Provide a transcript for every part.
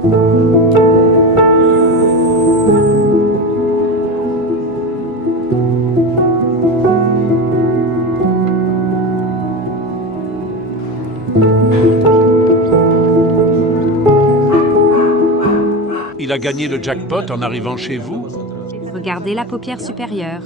Il a gagné le jackpot en arrivant chez vous? Regardez la paupière supérieure.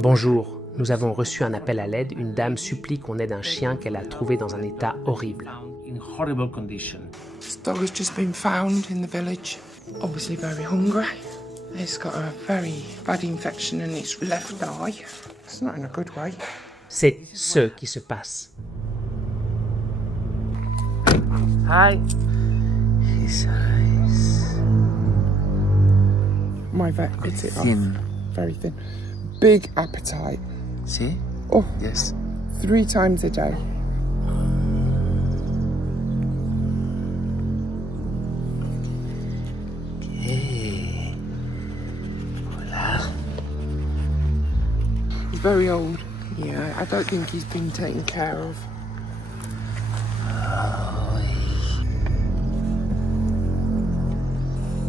Bonjour, nous avons reçu un appel à l'aide. Une dame supplie qu'on aide un chien qu'elle a trouvé dans un état horrible. This dog has just been found in the village. Obviously very hungry. It's got a very bad infection in its left eye. It's not in a good way. C'est ce qui se passe. Hi. His eyes. My vet bit it off. Very thin. Big appetite. See? Oh, Yes. 3 times a day. Okay. Hola. He's very old. Yeah, I don't think he's been taken care of.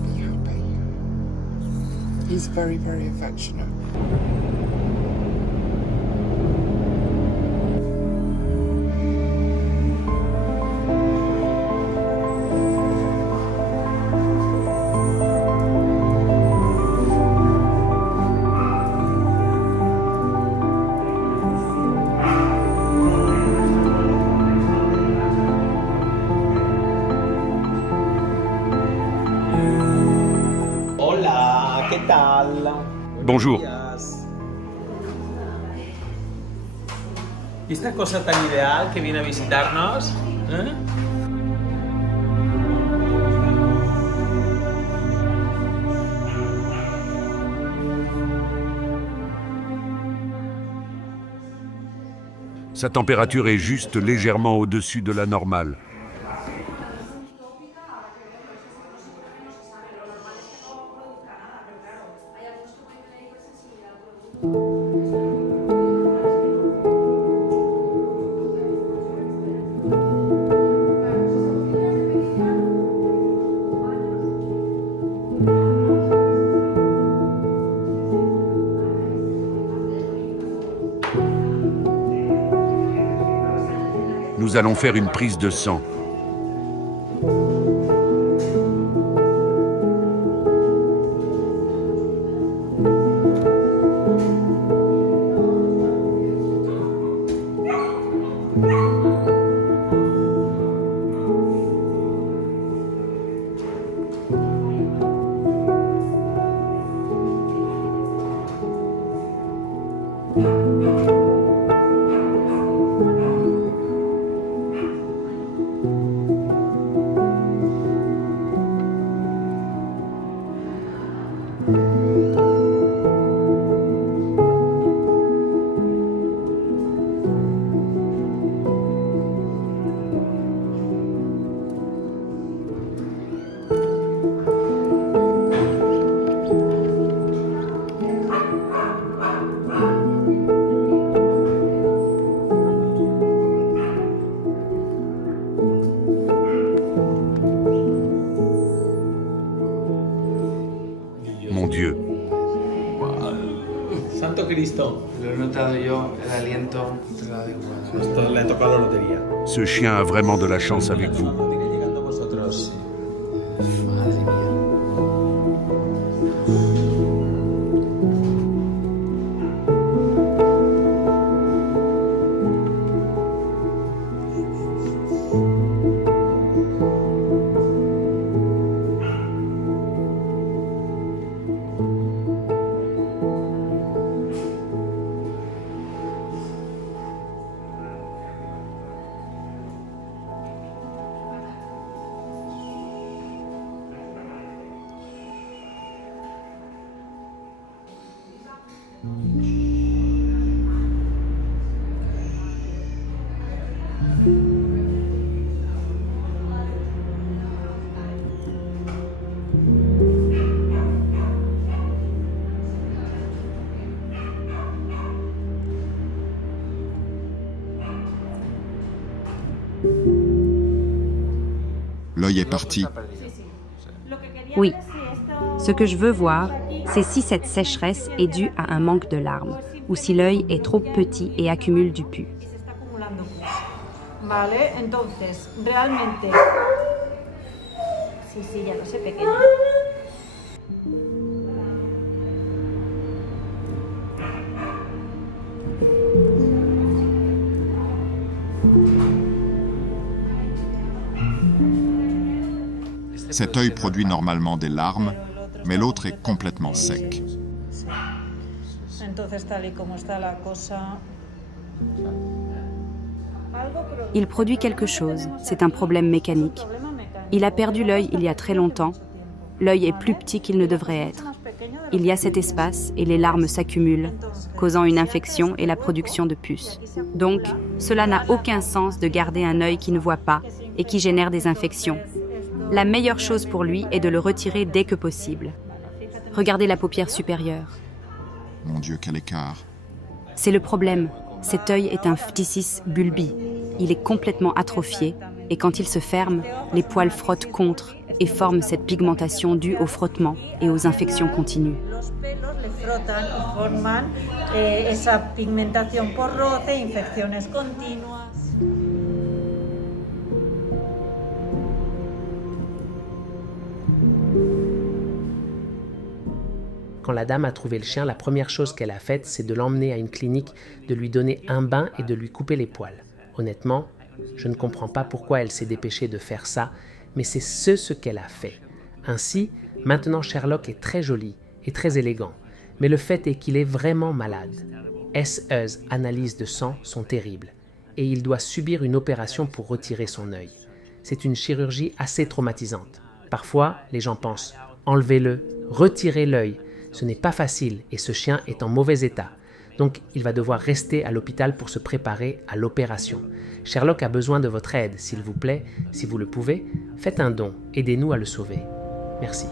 Be happy. He's very, very affectionate. Hola, ¿qué tal? Bonjour. ¿Y esta cosa tan ideal que viene a visitarnos? ¿Eh? Sa température est juste légèrement au-dessus de la normale. Nous allons faire une prise de sang. Mon Dieu. Santo Cristo. Lo he notado yo, el aliento te lo da igual. Esto le ha tocado la lotería. Ce chien a vraiment de la chance avec vous. Tiene llegando a vosotros. Madre mía. L'œil est parti. Oui. Ce que je veux voir, c'est si cette sécheresse est due à un manque de larmes, ou si l'œil est trop petit et accumule du pus. Vale, entonces, realmente... Sí, ya lo sé, pequeño. Cet œil produit normalement des larmes, mais l'autre est complètement sec. Entonces, tal y como está la cosa... Il produit quelque chose, c'est un problème mécanique. Il a perdu l'œil il y a très longtemps. L'œil est plus petit qu'il ne devrait être. Il y a cet espace et les larmes s'accumulent, causant une infection et la production de puces. Donc, cela n'a aucun sens de garder un œil qui ne voit pas et qui génère des infections. La meilleure chose pour lui est de le retirer dès que possible. Regardez la paupière supérieure. Mon Dieu, quel écart. C'est le problème. Cet œil est un phthisis bulbi. Il est complètement atrophié et quand il se ferme, les poils frottent contre et forment cette pigmentation due au frottement et aux infections continues. Los pelos le frotan y forman esa pigmentación por roce, infecciones continuas. Quand la dame a trouvé le chien, la première chose qu'elle a faite, c'est de l'emmener à une clinique, de lui donner un bain et de lui couper les poils. Honnêtement, je ne comprends pas pourquoi elle s'est dépêchée de faire ça, mais c'est ce qu'elle a fait. Ainsi, maintenant Sherlock est très joli et très élégant, mais le fait est qu'il est vraiment malade. SE's analyses de sang sont terribles, et il doit subir une opération pour retirer son œil. C'est une chirurgie assez traumatisante. Parfois, les gens pensent « enlevez-le, retirez l'œil ». Ce n'est pas facile et ce chien est en mauvais état. Donc, il va devoir rester à l'hôpital pour se préparer à l'opération. Sherlock a besoin de votre aide, s'il vous plaît. Si vous le pouvez, faites un don. Aidez-nous à le sauver. Merci.